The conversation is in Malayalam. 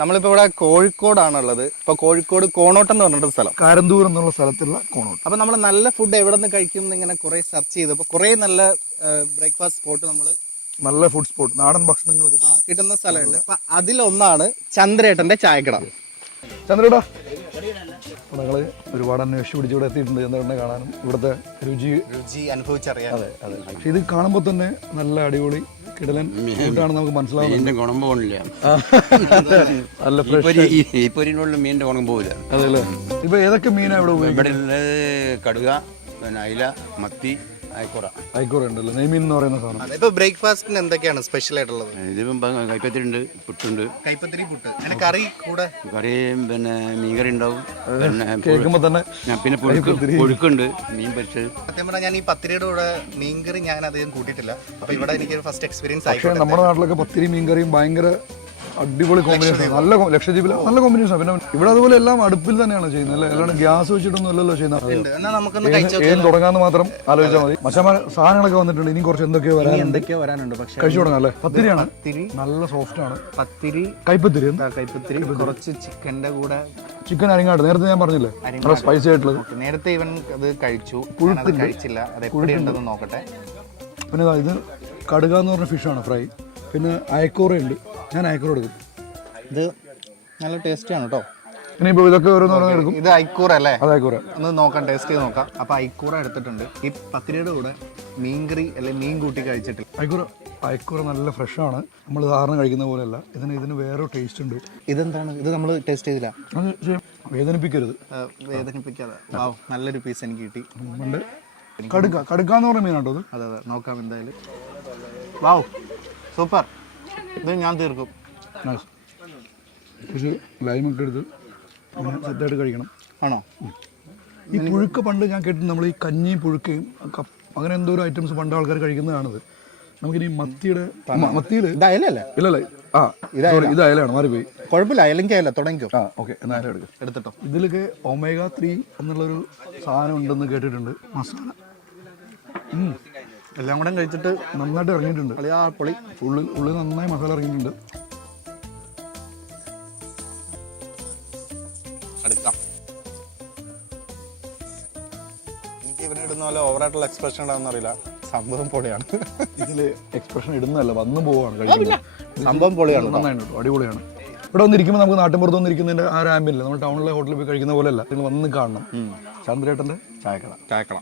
നമ്മളിപ്പോ ഇവിടെ കോഴിക്കോടാണുള്ളത്. ഇപ്പൊ കോഴിക്കോട് കോണോട്ടം എന്ന് പറഞ്ഞിട്ട് സ്ഥലം, കാരന്തൂർ എന്നുള്ള സ്ഥലത്തുള്ള കോണോട്ടം. അപ്പൊ നമ്മൾ നല്ല ഫുഡ് എവിടെ നിന്ന് കഴിക്കും ഇങ്ങനെ കുറെ സെർച്ച് ചെയ്തപ്പോ കുറെ നല്ല ബ്രേക്ക്ഫാസ്റ്റ് സ്പോട്ട് നമ്മള് നല്ല ഫുഡ് സ്പോട്ട്, നാടൻ ഭക്ഷണങ്ങൾ കിട്ടുന്ന സ്ഥലമുണ്ട്. അപ്പൊ അതിലൊന്നാണ് ചന്ദ്രേട്ടന്റെ ചായക്കട. ചന്ദ്രേട്ടാ, ഞങ്ങള് ഒരുപാട് അന്വേഷിച്ച് പിടിച്ച് ഇവിടെ എത്തിയിട്ടുണ്ട് ചന്ദ്രേട്ടനെ കാണാനും ഇവിടുത്തെ രുചി അനുഭവിച്ചറിയാം. അതെ അതെ. പക്ഷെ ഇത് കാണുമ്പോൾ തന്നെ നല്ല അടിപൊളി കിടലൻ ഫുഡാണ് നമുക്ക് മനസ്സിലാവുന്നത്. ഗുണം പോകണില്ല, നല്ല ഫ്രഷ്. ഇപ്പൊരിനുള്ള മീനിന്റെ ഗുണം പോകില്ല. അതെല്ലേ. ഇപ്പൊ ഏതൊക്കെ മീനാണ് ഇവിടെ ഉപയോഗിക്കുന്നത്? ഇവിടെ ഉള്ളത് കടുക, പിന്നെ അയില, മത്തി, അയക്കൂറ ഉണ്ടല്ലോ, നെയ്മീൻ എന്ന് പറയുന്ന സാധനം. ഇപ്പൊ ബ്രേക്ക്ഫാസ്റ്റിന് എന്തൊക്കെയാണ് സ്പെഷ്യൽ ആയിട്ടുള്ളത്? ഇതിപ്പം കൈപ്പത്തിരി ഉണ്ട്, പുട്ടുണ്ട്. കൈപ്പത്തിരി പുട്ട്, പിന്നെ കറി കൂടെ കറിയും പിന്നെ മീൻകറി ഉണ്ടാവും. കേൾക്കുമ്പോ തന്നെ പിന്നെ പുഴുക്കുണ്ട്, മീൻ പൊരിച്ചത്. സത്യം പറഞ്ഞാൽ ഞാൻ ഈ പത്തിരിയുടെ കൂടെ മീൻകറി ഞാൻ അധികം കൂട്ടിയിട്ടില്ല. അപ്പൊ ഇവിടെ എനിക്ക് ഫസ്റ്റ് എക്സ്പീരിയൻസ് ആയി. പക്ഷേ നമ്മുടെ നാട്ടിലൊക്കെ പത്തിരി മീൻകറിയും ഭയങ്കര അടിപൊളി കോമ്പിനേഷൻ, നല്ല ലക്ഷദ്വീപിലെ നല്ല കോമ്പിനേഷൻ. പിന്നെ ഇവിടെ അതുപോലെ എല്ലാം അടുപ്പിൽ തന്നെയാണ് ചെയ്യുന്നത് അല്ലേ, അല്ലാണ്ട് ഗ്യാസ് വെച്ചിട്ടൊന്നും അല്ലല്ലോ ചെയ്യുന്നത്. ഏത് തുടങ്ങാന്ന് മാത്രം ആലോചിച്ചാൽ മതി. മച്ചാമാർ സാധനങ്ങളൊക്കെ വന്നിട്ടുണ്ട്, ഇനി കുറച്ച് എന്തൊക്കെയോ വരാനുണ്ട്. പക്ഷേ കഴിച്ചു തുടങ്ങാം അല്ലേ. പത്തിരിയാണ്, നല്ല സോഫ്റ്റ് ആണ്. പത്തിരി, കൈപ്പത്തിരി, കുറച്ച് ചിക്കന്റെ കൂടെ, ചിക്കൻ അരിങ്ങാട്ട് നേരത്തെ ഞാൻ പറഞ്ഞില്ലേ, നല്ല സ്പൈസി ആയിട്ടുള്ളത്. നേരത്തെ ഇവൻ അത് കഴിച്ചു, കഴിച്ചില്ല. അത് എപ്പോഴുണ്ടെന്ന് നോക്കട്ടെ. പിന്നെ ഇത് കടുക എന്ന് പറഞ്ഞ ഫിഷാണ് ഫ്രൈ. പിന്നെ അയക്കൂറയുണ്ട്, ഞാൻ അയക്കൂറ എടുക്കും. ഇത് നല്ല ടേസ്റ്റ് ആണ് കേട്ടോ. ഇനിയിപ്പോ ഇതൊക്കെ ഓരോന്ന് എടുക്കും. ഇത് അയക്കൂറ അല്ലേ? അത് അയക്കൂറ. ഒന്ന് നോക്കാം, ടേസ്റ്റ് ചെയ്ത് നോക്കാം. അപ്പൊ അയക്കൂറ എടുത്തിട്ടുണ്ട്. ഈ പത്തിരിയുടെ കൂടെ മീൻകറി അല്ലെങ്കിൽ മീൻ കൂട്ടി കഴിച്ചിട്ടില്ല. അയക്കൂറ നല്ല ഫ്രഷ് ആണ്, നമ്മൾ സാധാരണ കഴിക്കുന്ന പോലെയല്ല. ഇതിന് വേറെ ടേസ്റ്റ് ഉണ്ട്. ഇതെന്താണ്? ഇത് നമ്മൾ ടേസ്റ്റ് ചെയ്തില്ല. വേദനിപ്പിക്കരുത്, വേദനിപ്പിക്കാതെ. നല്ലൊരു പീസ് എനിക്ക് കിട്ടി. കടുക്കാന്ന് പറഞ്ഞ മീനാട്ടോ അത്. അതെ അതെ, നോക്കാം എന്തായാലും. വാവ്, സൂപ്പർ. ഇത് ഞാൻ തീർക്കും. പക്ഷേ ലൈമൊക്കെ എടുത്ത് സെറ്റായിട്ട് കഴിക്കണം. ആണോ? ഈ പുഴുക്ക് പണ്ട് ഞാൻ കേട്ടിട്ട് നമ്മൾ ഈ കഞ്ഞിയും പുഴുക്കയും അങ്ങനെ എന്തോ ഒരു ഐറ്റംസ് പണ്ട് ആൾക്കാർ കഴിക്കുന്നതാണിത്. നമുക്കിനി മത്തിയിൽ ഇതല്ലേ? ഇല്ലല്ലേ, ഇത് അയലാണ്, മാറിപ്പോയി. കുഴപ്പമില്ല, അയലെങ്കിൽ അയല തുടങ്ങിക്കോ. ഓക്കെ, എന്നാലും എടുത്തിട്ടോ. ഇതിലൊക്കെ ഒമേഗ 3 എന്നുള്ളൊരു സാധനം ഉണ്ടെന്ന് കേട്ടിട്ടുണ്ട്. മസാല എല്ലാം കൂടെ കഴിച്ചിട്ട് നന്നായിട്ട് ഇറങ്ങിയിട്ടുണ്ട്. പൊളി. ഉള്ളിൽ നന്നായി മസാല ഇറങ്ങിയിട്ടുണ്ട്. എനിക്ക് ഇവനിടുന്ന പോലെ ഓവറായിട്ടുള്ള എക്സ്പ്രഷൻ ഉണ്ടാവുന്ന അറിയില്ല. സംഭവം പൊളിയാണ്. ഇതില് എക്സ്പ്രഷൻ ഇടുന്നതല്ല, വന്നു പോവാണ് കഴിക്കുന്നത്. സംഭവം പൊളിയാണ്, നന്നായിട്ട് അടിപൊളിയാണ്. ഇവിടെ വന്നിരിക്കുമ്പോൾ നമുക്ക് നാട്ടിൻപുറത്ത് വന്നിരിക്കുന്നതിന്റെ ആ ഒരു ആംബിയനില്ല, നമ്മൾ ടൗണിലെ ഹോട്ടലിൽ പോയി കഴിക്കുന്ന പോലെ അല്ല. നിങ്ങൾ വന്ന് കാണണം ചന്ദ്രേട്ടന്റെ ചായക്കട.